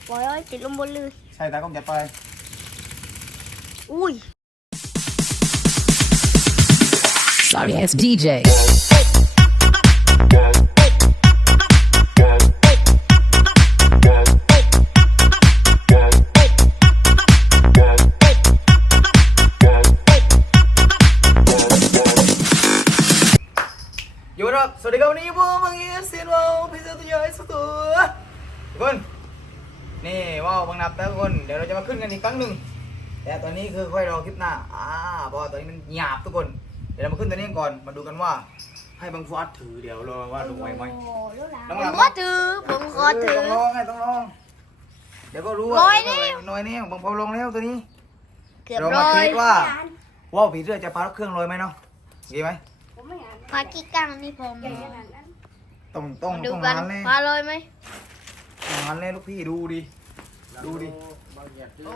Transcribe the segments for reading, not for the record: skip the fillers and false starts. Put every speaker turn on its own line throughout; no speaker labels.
ปล่อยไว้ติดลมบนเลย
ใช่ตากล้องจัดไป
อุ้ย
Sorry ass DJ
อยู่ครับสวัสดีครับวันนี้ผมบางเอียเซียนว่าวพิเศษตัวใหญ่สุดตัวทุกคนนี่ว่าวบางนับแต่ทุกคนเดี๋ยวเราจะมาขึ้นกันอีกครั้งหนึ่งแต่ตอนนี้คือค่อยรอคลิปหน้าเพราะว่าตอนนี้มันหยาบทุกคนเดี๋ยวเรามาขึ้นตัวนี้ก่อนมาดูกันว่าให้บางฟัดถือเดี๋ยวรอว่าลงไหวไหม
ผมขอถือผมขอถือ
ต้องลองไงต้องลองเดี๋ยวก็รู้ว่าน้อยนี่บางพอลงแล้วตัวนี้
เกือบ
เรา
ร้
มา
อ
เท
ย
สว่าว่าวผีเสื้อจะพาเครื่องลอยไหมเนาะดีไหม
พากิ๊กกังนี่ผม
ต้อง
ดู
ต้อง
กั
งาน นเลย
พาลอยไหม
งานเลยลูกพี่ดูดิดูดิ
โอ้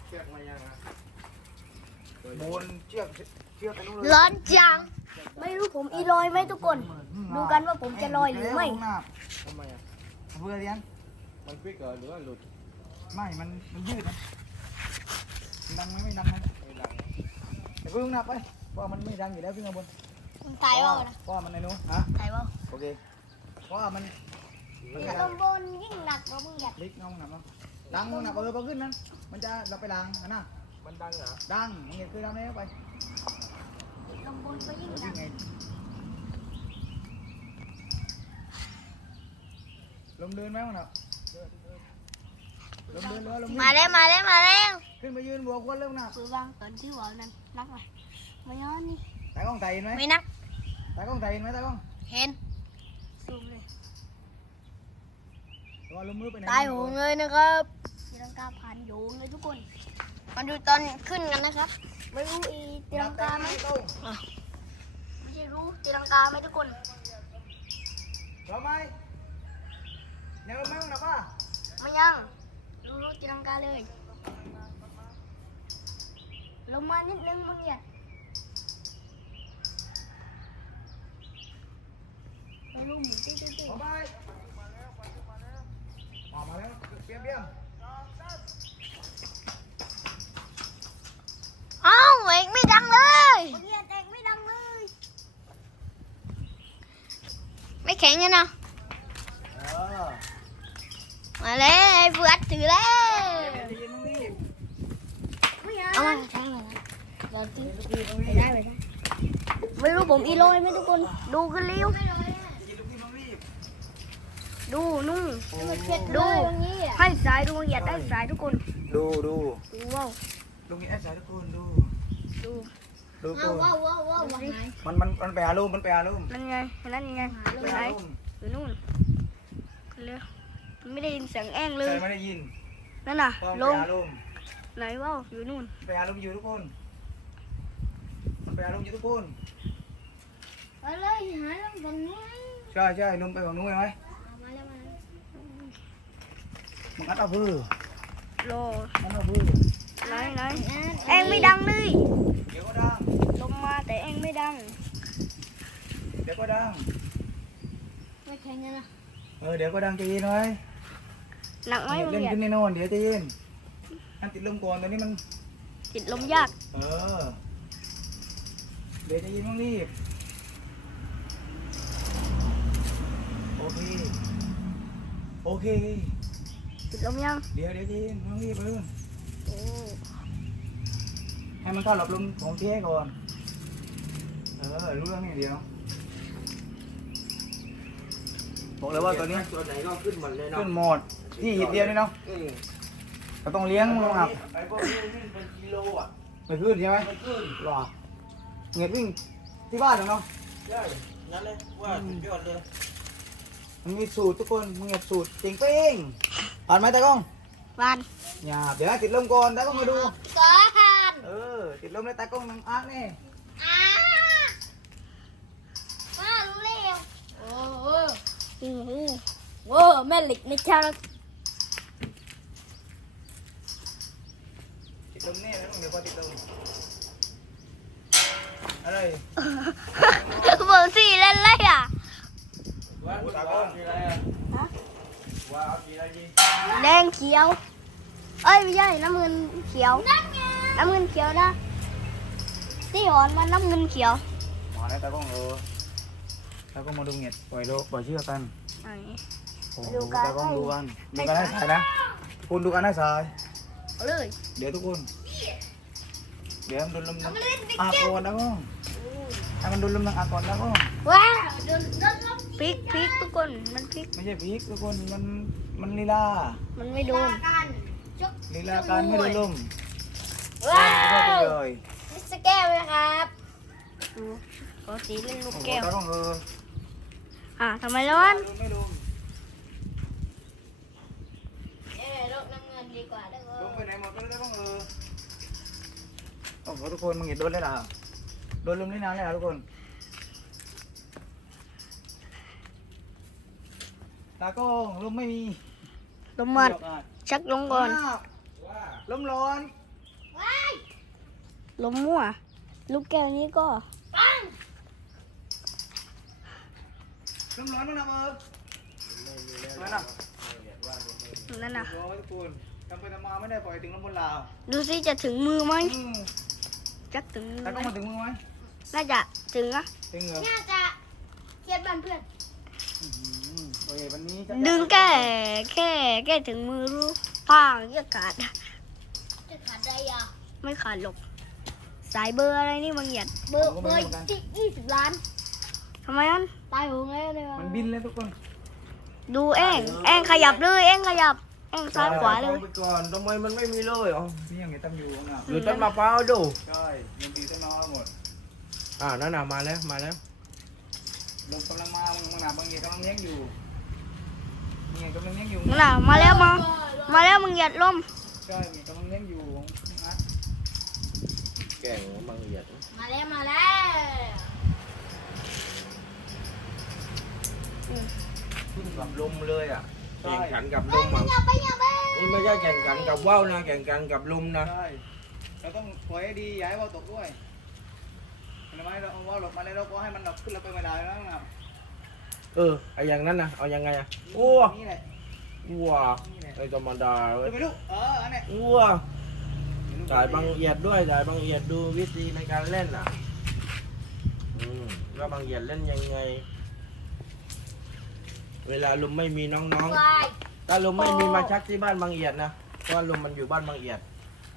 โบนเชือกไปนู่นเลย
ร้อนจังไม่รู้ผมอีลอยไหมทุกคน ดูกันว่าผมจะลอยหรือไม่
ทำไมอ่ะเพื่อเรียน
มันควิกหรือว่าหลุด
ไม่มันยืดนะดังไหมไม่ดังนะ
ไม่ดัง
แต่เพิ่งนับไปเพราะมันไม่ดังอยู่แล้วขึ้นมาบน
ถ่ายว่านะ
เพราะมันในนู้นฮะ
ถ่ายว่า
โอเคเพราะมัน
ลมบนยิ่งหนักกว่ามึงอยาก
ลิกน้องหนับเนาะดังหนับพอขึ้นนั้นมันจะเราไปดังนะ
มันดังเหรอ
ดังมึงเห็นคือดังแล้วไป
ลมบนก็ยิ่งหนั
วิ่
ก
งไงลมเดินไหมมันอ่ะลมเดินเรือลม
มาแล้วมาแล้วมาแล้ว
ขึ้นมายืนบวกคนเร็วนะ
คือวางตอนชื่อว่านั้นนักไหมไม่ย้อนนี่
ตากล้องถ่ายเห็นไหม
ไม่นัก
ตากล้องถ่ายเห็นไหมตากล้อง
เห็นซูมเลย
ตัวลมมือไปไหน
ตายโหงเลยนะครับตีลังกาผ่านโยงเลยทุกคน มาดูตอนขึ้นกันนะครับ ไม่รู้อีตีลังกาไหมไม่ใช่รู้ตีลังกาไหมทุกคน
พร้อมไหมยังลมไหมมึงหนับป่ะ
ไม่ยังรู้ตีลังกาเลยลงมานิดนึงมึงอย่าไม่รู้หมุนติ๊กติ๊กติ๊ก
พร้อมไหมออกมาแล้วเบี้ยม
เอ้าเอกไม่ดังเลยเอกไม่ดังเลย ไม่แข็งยังนะ มาแล้วไอ้เฟือดถือแล้วเอามาใช้มาแล้วไปได้ไม่รู้ผมอีโรยไหมทุกคนดูกันเร็วดูนู่นดูให้สายดูอย่าได้สายทุกคน
ดู
ดูว้าว
ลุงนี่แอดสายทุกคนดู
ดู
ตัว
ว้าว
มันไปหาลุงมันไปหาลุง
นั่นไงนั่นไง
ไป
ไหน
หาลุง
อยู่นู่นเร็วไม่ได้ยินเสียงแอ้งเล
ใคร
ย
ไม่ได้ยิน
นั่นน่ะ
ก็ไป
ลง
หาลุง
ไหนว้าวอยู่นู่น
ไปหาลุงอยู่ทุกคนมันไปหาลุงอยู่ทุกคน
ไปเลยหาลงตรงนู้น
ใช่ลุงไปฝั่งนู้นไหม
มาแล้วมาแล้ว
มันอัดเอาพื้น
โล
มันเอาพื้น
ไหนแอ้งไม่ดังเลย
เดี๋ยวก็ดัง
ลงมาแต่แอ้งไม่ดัง
เดี๋ยวก็ดัง
ไม่แข็งนะ
เดี๋ยวก็ดังใจเย็นไว้
หนักไหมมึง
เล่น
อย่า
ขึ้นแน่นอนเดี๋ยวใจเย็นอันติดลมก่อนตอนนี้มัน
ติดลมยาก
เดี๋ยวใจเย็นต้องรีบโอเค
ติดลมยัง
เดี๋ยวใจเย็นต้องรีบเลย
โอ้
ให้มันเข้าหลับลมของเที่ก่อนรู้เรื่องนี้เดียวบอกเลยว่าตอนนี้
ตัวไหนก็ขึ้นหมดเลยเนาะ
ขึ้นหมดที่หิดเดียวนี่เนาะเราต้องเลี้ยงลงหับ
ไอ้พวกนี้วิ่งเป็นกิโลอ่ะ
ไม่ขึ้นใช่ไหม
ไม่ขึ้น
หรอเงียบวิ่งที่บ้านเหรอเนาะ
ใช่นั่นเลยว่าสุดยอดเลย
มันมีสูตรทุกคนมึงเงียบสูตรจริงเป้งผ่านไหมตากล้อง
บาน
อย่าเดี๋ยวติดลมก่อนตากล้องมาดู
ก่อน
ติดลมในตากล้องน้ำอาร์ตนี่
มารู้เร็วโอ้โหโว้แม่เหล็กในชา
ติดลมนี่นะเดี๋ยวพอติดลมอะไร
เบอร์สี่เล่นไรอ่ะ
ว่าตากล้องมีอะไรอ่ะ
ว่าเอาสีอะไรดี
แดงเขียว เอ้ยไม่ใช่น้ำเงินเขียว น้ำเงินเขียวนะที่หอนมันน้ำเงินเขียว
มาแล้วตากล้องแล้วก็มาดูเงียดปล่อยเชือกกัน
ไหน
โอ้โห
ดูกัน
ตากล้องดูกันให้สายนะคุณดูกันให้สาย
เอาเลย
เดี๋ยวทุกคน เดี๋ยวมันโดนลมอาก่อนนะก็ให้มันโดนลมอาก่อนนะก็
ว้าวพริกทุกคนมันพริก
ไม่ใช่พริกทุกคนมันลีลา
มันไม่โดน
ลีลาการไม่โดนลม
ว้า
ก็ไป
ว
เลย
นี่สแก้วไหมครับดูปกติเล่นลูก
โอ้โห
แก้ว
ตากล้อง
ทำไมร้อน
ไม่ลม
ลูกน้ำเงินดีกว่าเด้
ลมไปไหนหมดไม่รู้ตากล้องโอ้โหทุกคนมึงเห็นโดนเลยล่ะโดนลมนี่นานเลยล่ะทุกคนตากล้องลมไม่มี
ลมมันชักลงก่อน
ลมร้อน
ลมมั่ว ลูกแก้วนี้ก็
ลมร้อนมั้งนะเบอร์นั่นน่ะ
นั่นน่ะ
ร้อนทุกคนทำไปทำมาไม่ได้ปล่อยถึงลมบนลาว
ดูสิจะถึงมือไหมจักถึงมือ
แต่
ไหม
ก็มาถึงมือไหม
น่าจะถึงอะ
ถึงเหรอ
น่าจะเทียบบ้านเพื่อน
โอเควันนี้
ดึงแค่ถึงมือรู้ผ้าจะขาดจะขาดได้ยาไม่ขาดหรอกสายเบอร์อะไรนี่บางอย่างเบอร์ที่20 ล้านทำไมอันตายโหงเลย
มันบินเลยทุกคน
ดูเองขยับเลยขยับซ้ายขวาเลย
ไปก่อนทำไมมันไม่มีเลยอ๋อ
นี่ยังไงตั้งอยู่นะ
หรือต้นมะพร้าวดู
ใช่ยังตีต้นนอหมด
นั่นน่ะมาแล้ว
ลมกำลังมามึงหนาบางอย่างกำลังเลี้ยงอยู่นี่กำลังเลี้ยงอยู่
มึงน่ะมาแล้วมึงหยัดลม
ใช่มีกำลังเลี้ยงอยู่นะ
แก่งบางเหยียด
มาแล้ว
ขึ้นกับลมเลยอ่ะ
แข่งขันกับลมอ่ะนี่ไม่ใช่แข่งขันกับว่าวนะแข่งขันกับลมนะ
ใช่เราต้องปล่อยให้ดีอย่าให้ว่าวตกด้วยเห็นไหมเราเอาว่าวหลบมาเลยเราก็ให้มันหลบขึ้นเราไปไม่ได้แล้วนะ
ไออย่างนั้นนะเอายังไงอ่ะโอ้
นี่แหละ
ว้าไอธรรมดาเว้ย
ไปดูอันนี้
ว้าจ่ายบางเหยียดด้วยจ่ายบางเหยียดดูวิธีในการเล่นอ่ะว่าบางเหยียดเล่นยังไง เวลาลุมไม่มีน้องๆถ้าลุมไม่มีมาชักที่บ้านบางเอียดนะเพราะว่าลุมมันอยู่บ้านบางเอียด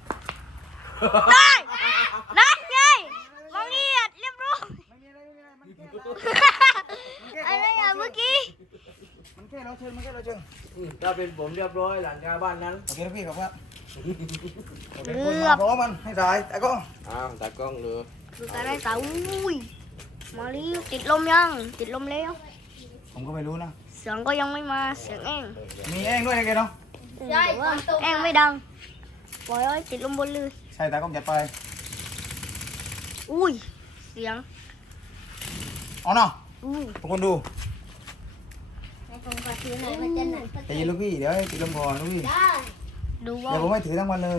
นั่นไงบางเหยียดเรียบร้อย
ไม่มีอะไรมันแค่
อะไรอ่ะเมื่อกี้
มันแค่เราเชิญมันแค่เราเชิญ
ถ้าเป็นผมเรียบร้อยหลังคาบ้านนั้น
โอเคนะพี่ครับว่าเพราะมันให้สายแต่ก็
ตากล้องเลย
ดูการได้สาวอุ้ยมาลีติดลมยังติดลมแล้ว
ผมก็ไม่รู้นะ
เสียงก็ยังไม่มาเสียง
มีเองด้วยไงเนาะ
ใช่ไม่ดังปล่อยไว้ติดลมบนเลย
ใช่แต่ก็จัดไป
อุ้ยเสียง
เอาเนาะ
อุ้ย
ทุกคนดู
ในตรงกระถือไหนมันจะหนัก
ตีลูกพี่เดี๋ยวให้ตีลมก่อนลูกพี่
ดูว่า
เดี๋ยวผมไม่ถือทั้งวันเลย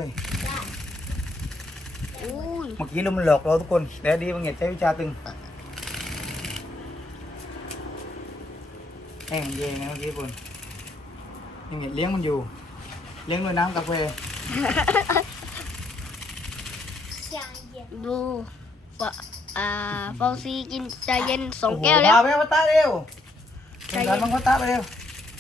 อุ้ย
เมื่อกี้ลมมันหลอกเราทุกคนแต่ดีบางเหตุใช้วิชาตึงแห้งมันเย็นนะเมื่อกี้คุณยังเหตุเลี้ยงมันอยู่เลี้ยงด้วยน้ำกาแฟ
ดูเฟาซีกินใจเย็น2 แก้วแล้ว
พาไปวัดตาเร็วใจเย็นมังวัดตาไปเร็ว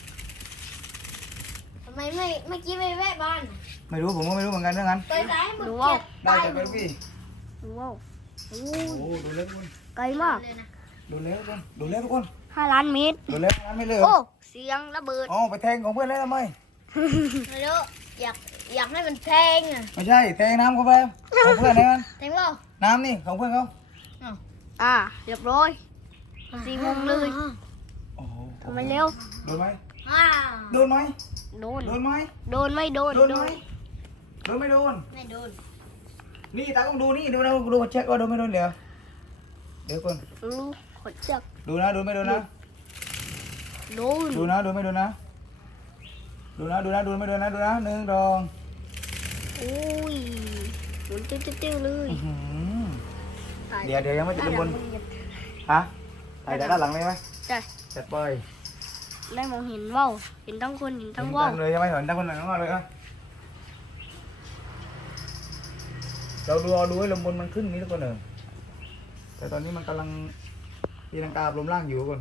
ทำไมไม่กี้ไม่แวะบ้าน
ไม่รู้ผมก็ไม่รู้เหมือนกันเรื่องนั้น
ไปไหนดูว่า
ได้จากลูกพี่
ดูว่า
โอ้ดูเล็กทุกคน
ไกลมาก
ดูเล็กทุกคนดูเล็กทุกคน
5 ล้านเมตร
ดูเล็กร้านไม่เลย
โอ้เสียงระเบิด
อ๋อไปแทงของเพื่อนแล้วทำไม
ไม่รู้อยากให้มันแทงอ่ะ
ไม่ใช่แทงน้ำเข้าไปของเพื่อนไหนกัน
แทงเปล่า
น้ำนี่ของเพื่อนเขา
เรียบร้อย4 โมงเลย
โอ้โห
ทำไมเร็ว
โดนไหมโดนไหม
โดน
โดนไหม
โดนไม่โดน
โดนไหมโดนไม่โดน
ไม่โดน
นี่ตาต้องดูนี่ดูนะดูเช็คว่าโดนไม่โดนเดี๋ยวก่อน
รู้ขดจัก
ดูนะโดนไม่โดนนะ
โดน
ดูนะโดนไม่โดนนะดูนะโดนไม่โดนนะดูนะหนึ่งดอง
อุ้ยโดนติ้วเลย
เดี๋ยวยังไม่ติดลมบนฮะถ่ายจากด้านหลังเลยไหม
ใช่
จัดไป
ได้มองเห็นว่าวเห็นทั้งคนเห็นทั้งว่าว
เลยใช่ไหมเห็นทั้งคนทั้งว่าวเลยเราดูให้ลมบนมันขึ้นนี้ทุกคนเลยแต่ตอนนี้มันกำลังตีลังกาลมล่างอยู่ทุกคน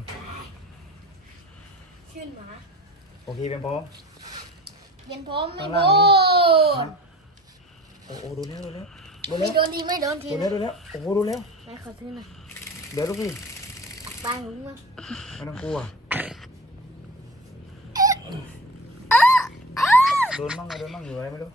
ขึ้นมา
โอเคเป็นพร้อม
เย็นพร้อมไม่
ข้าง
โด
ล่างนี้
น
โอ้ดูแล้ว
ไม่โดนทีไม่โดนที
ดูแล้วโอ้ดูแล้ว
ไม่ขอทื่อหน่อย
เดี๋ยวลูกพี่
ตายผมมา
ไม่ต้องกลัวโดนบ้างอยู่อะไรไม่รู้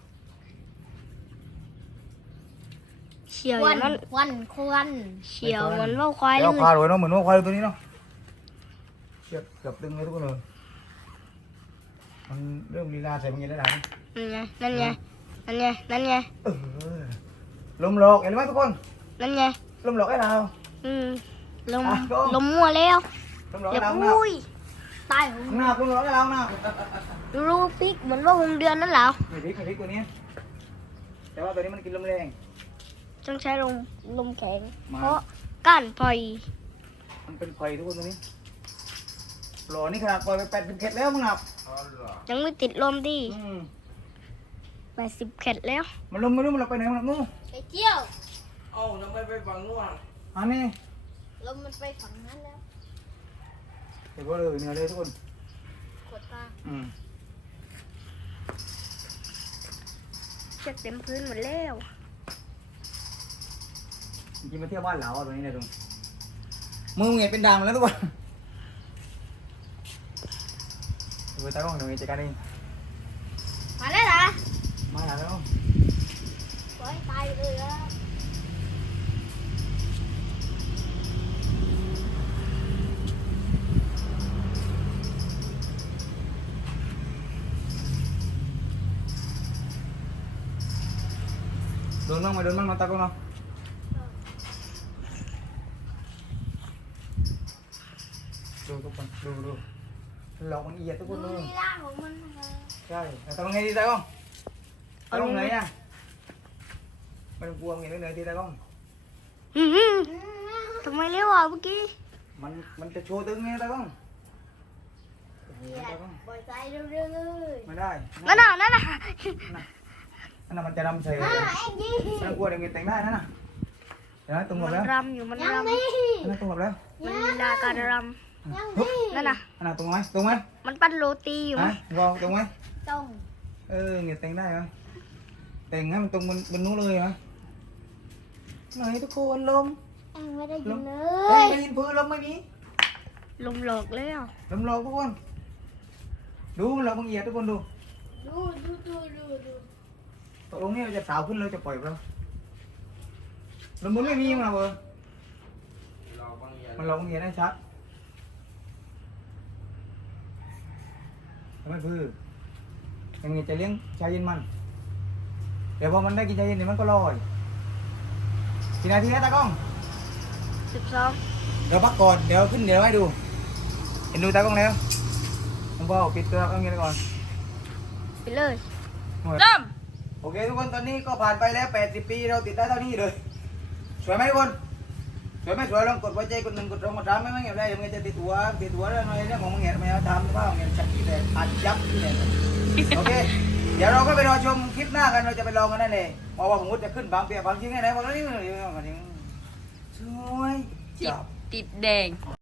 เฉียวอย่างนั้นควันเฉียวเหมือนว่าวควาย
แล้
เล
วย ควายเลยเนาะเหมือนว่าควายตัวนี้เนาะเชือกเกือบตึงเลยทุกคนเลยมันเริ่มลีลาใส่บางอย่างได้แล้ว
นั่นไงนั่นไง
ลมหลอกเห็นไหมทุกคน
นั่นไง
ลมหลอกให้เรา
ลม
อ่ะก็
ลมมั่วแล้ว
ลมหลอก
เดี๋
ให้
ยว
เรา
อุ้ยตายผม
ข้างหน้าลมหลอกให้เราหน้า
รู้ฟิกเหมือนว่าวงเดือนนั่นเหรอ
ไม่พลิกตัวนี้แต่ว่าตัวนี้มันกินลมแรง
ต้องใช้ลมแข็ง
มา
เพราะก้านปล่อย
มันเป็นไฟทุกคนตัวนี้หล่อนี่ขนาดปล่อยไป80 เข็ดแล้วมึงหนับ
ยังไม่ติดลมดี80 เข็ดแล้ว
มันลมไม่รู้มันเราไปไหนมันนู่น
ไปเที่ยว
เอ้าทำไมไปฝั่งนู้นอ่ะ
อันนี้
ลมมันไปฝั่งนั้นแล้ว
เดี๋ยวก็เลยเหนื่อยเลยทุกคน
ขวดตา เชือกเต็มพื้นหมดแล้ว
จริงๆมาเที่ยวบ้านเราตัวนี้เลยทุกมือเงียเป็นด่างแล้วทุกคนดูตากล้องตรงนี้จัดการเอง
มาแล้วเหรอ
มาแล้ว
ปล่อยตายเลยแล้ว
โดนบ้างไหมโดนบ้างมาตากล้องเนาะดูทุกคนดูหลอกมันเอียดทุกคนเลย
ลีลาของมันนะคะ
ใช่แล้วทำไงดีตากล้องตากล้องไหนอ่ะไม่ต้องกลัวเห็นเหนื่อยทีตากล้อง
ทำไมเร็วอ่ะเมื่อกี้
มันจะโชว์ตึงไงตากล้องโอ้โหตากล้อง
ปล่อยใจเร็วๆเลย
ไม่ได้
นั่นน่ะ
นั่นน่ะมันจะรำใส่เลยไม่ต้องกลัวเดี๋ยวเงินแต่งได้นั่นน่ะเดี๋ยวนะตรงหม
มั
ด
น
แล้ว
รำอยู่มันรำ
นั่นตรงหมดแล้ว
มันลีลาการร
ฮึบ
ำนั่นน่ะ
อันน่ะตรงไหมตรงไหม
มันปั้นโรตีอยู่
ฮะวอลตรงไหม
ต้อง
เงินแต่งได้ไหมแต่งให้มันตรงบนนู้นเลยเหรอไหนทุกคนลม
ไม่ได้ยินเล
ไม่ยินพื้นลมไม่มี
ลมหลอกแล้ว
ลมหลอกทุกคนดูมันหลอกบางเอียดทุกคนดู
ดู
ตกลงนี่เราจะสาวขึ้นเราจะปล่อยเราลมบนไม่มีมั้งเบอร์
เราบางอย่าง
มันหลอกบางเอียดได้ชัดทำไมคือยังไงจะเลี้ยงชายเย็นมันเดี๋ยวพอมันได้กินชายเย็นเดี๋ยวมันก็ลอยกี่นาทีแล้วตากล้อง
12
เดี๋ยวพักก่อนเดี๋ยวขึ้นเดี๋ยวให้ดูเห็นดูตากล้องแล้วผมบอกปิดตัวเอาเงี้ยก่อน
ไปเลย
หมด
เริ่ม
โอเคทุกคนตอนนี้ก็ผ่านไปแล้ว80 ปีเราติดได้เท่านี้เลยสวยไหมทุกคนสวยไหมสวยลองกดหัวใจกด1กด2กด3ไม่เงี้ยได้ยังไงจะติดตัวเรื่องอะไรเรื่องของมึงเงี้ยไม่เอาทำว่าเงี้ยชักที่แต่อัดยับที่ไหนโอเคเดี๋ยวเราก็ไปรอชมคลิปหน้ากันเราจะไปลองกันนั่นเองเพราะว่าผมจะขึ้นบางเปียบางชิ้นไงไหนบอกแล้วนี่มันสวยจับ
ติดแดง